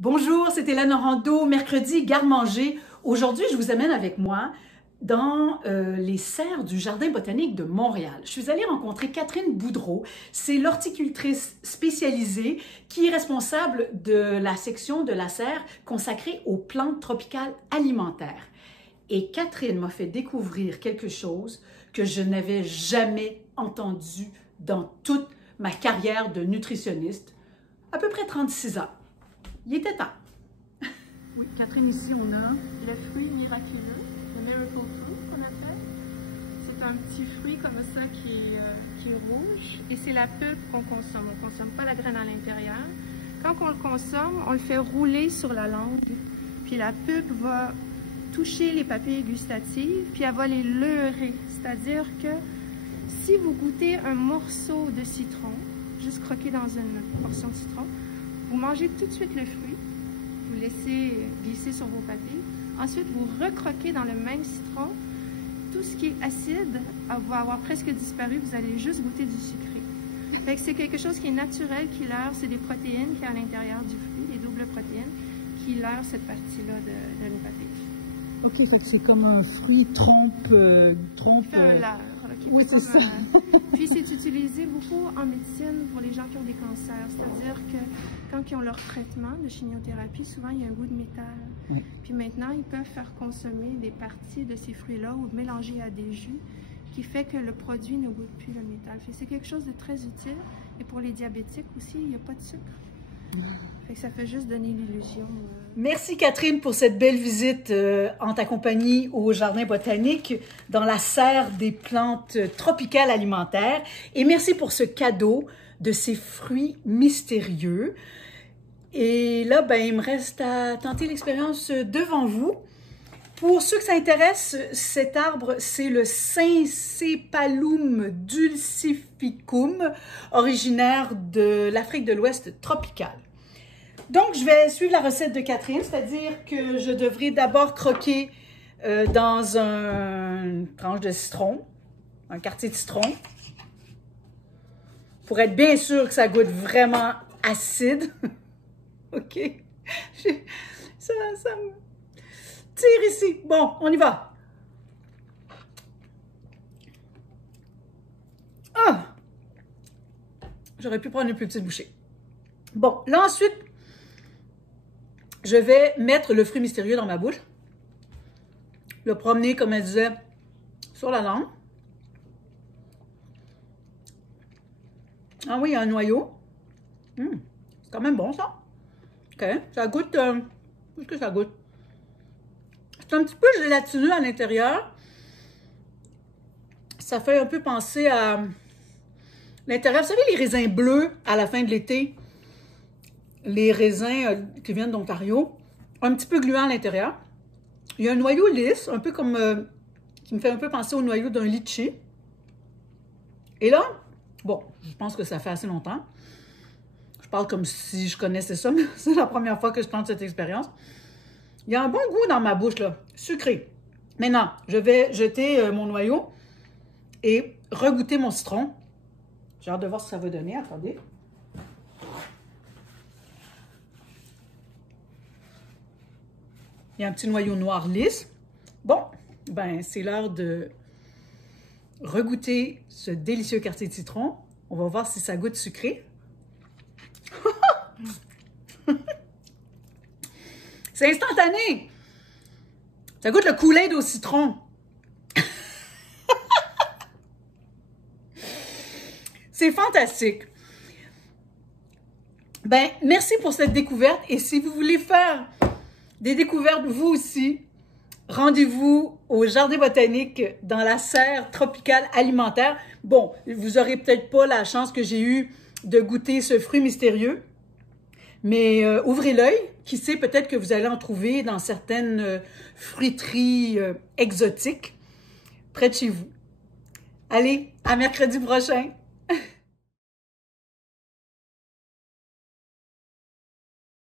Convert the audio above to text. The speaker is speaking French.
Bonjour, c'est Hélène Orando, mercredi garde-manger. Aujourd'hui, je vous amène avec moi dans les serres du Jardin botanique de Montréal. Je suis allée rencontrer Catherine Boudreau. C'est l'horticultrice spécialisée qui est responsable de la section de la serre consacrée aux plantes tropicales alimentaires. Et Catherine m'a fait découvrir quelque chose que je n'avais jamais entendu dans toute ma carrière de nutritionniste, à peu près 36 ans. Il était temps. Oui, Catherine, ici, on a le fruit miraculeux, le miracle fruit qu'on appelle. C'est un petit fruit comme ça qui est rouge et c'est la pulpe qu'on consomme. On ne consomme pas la graine à l'intérieur. Quand on le consomme, on le fait rouler sur la langue. Puis la pulpe va toucher les papilles gustatives, puis elle va les leurrer. C'est-à-dire que si vous goûtez un morceau de citron, juste croqué dans une portion de citron, vous mangez tout de suite le fruit, vous laissez glisser sur vos papilles. Ensuite, vous recroquez dans le même citron. Tout ce qui est acide va avoir presque disparu. Vous allez juste goûter du sucré. Fait que c'est quelque chose qui est naturel, qui leurre. C'est des protéines qui sont à l'intérieur du fruit, des doubles protéines, qui leurrent cette partie-là de nos papilles. Ok, fait que c'est comme un fruit trompe. Fait un leurre. Oui, c'est ça. Puis c'est utilisé beaucoup en médecine pour les gens qui ont des cancers. C'est-à-dire que quand ils ont leur traitement de chimiothérapie, souvent il y a un goût de métal. Oui. Puis maintenant, ils peuvent faire consommer des parties de ces fruits-là ou mélanger à des jus qui fait que le produit ne goûte plus le métal. C'est quelque chose de très utile. Et pour les diabétiques aussi, il n'y a pas de sucre. Fait que ça fait juste donner l'illusion. Merci Catherine pour cette belle visite en ta compagnie au Jardin botanique dans la serre des plantes tropicales alimentaires. Et merci pour ce cadeau de ces fruits mystérieux. Et là, ben, il me reste à tenter l'expérience devant vous. Pour ceux que ça intéresse, cet arbre, c'est le Syncephalum dulcificum, originaire de l'Afrique de l'Ouest tropicale. Donc, je vais suivre la recette de Catherine, c'est-à-dire que je devrais d'abord croquer dans une tranche de citron, un quartier de citron, pour être bien sûr que ça goûte vraiment acide. OK? Ça me tire ici. Bon, on y va. Ah! J'aurais pu prendre une plus petite bouchée. Bon, là ensuite, je vais mettre le fruit mystérieux dans ma bouche. Le promener, comme elle disait, sur la langue. Ah oui, il y a un noyau. C'est quand même bon, ça. OK, ça goûte... Qu'est-ce que ça goûte? C'est un petit peu gélatineux à l'intérieur. Ça fait un peu penser à l'intérieur. Vous savez, les raisins bleus à la fin de l'été? Les raisins qui viennent d'Ontario, un petit peu gluant à l'intérieur. Il y a un noyau lisse, un peu comme, qui me fait un peu penser au noyau d'un litchi. Et là, bon, je pense que ça fait assez longtemps. Je parle comme si je connaissais ça, mais c'est la première fois que je tente cette expérience. Il y a un bon goût dans ma bouche, là, sucré. Maintenant, je vais jeter mon noyau et regoûter mon citron. J'ai hâte de voir ce que ça va donner. Attendez. Il y a un petit noyau noir lisse. Bon, ben c'est l'heure de regoûter ce délicieux quartier de citron. On va voir si ça goûte sucré. C'est instantané! Ça goûte le Kool-Aid au citron. C'est fantastique. Ben, merci pour cette découverte. Et si vous voulez faire des découvertes, vous aussi, rendez-vous au Jardin botanique dans la serre tropicale alimentaire. Bon, vous n'aurez peut-être pas la chance que j'ai eue de goûter ce fruit mystérieux, mais ouvrez l'œil. Qui sait, peut-être que vous allez en trouver dans certaines fruiteries exotiques près de chez vous. Allez, à mercredi prochain!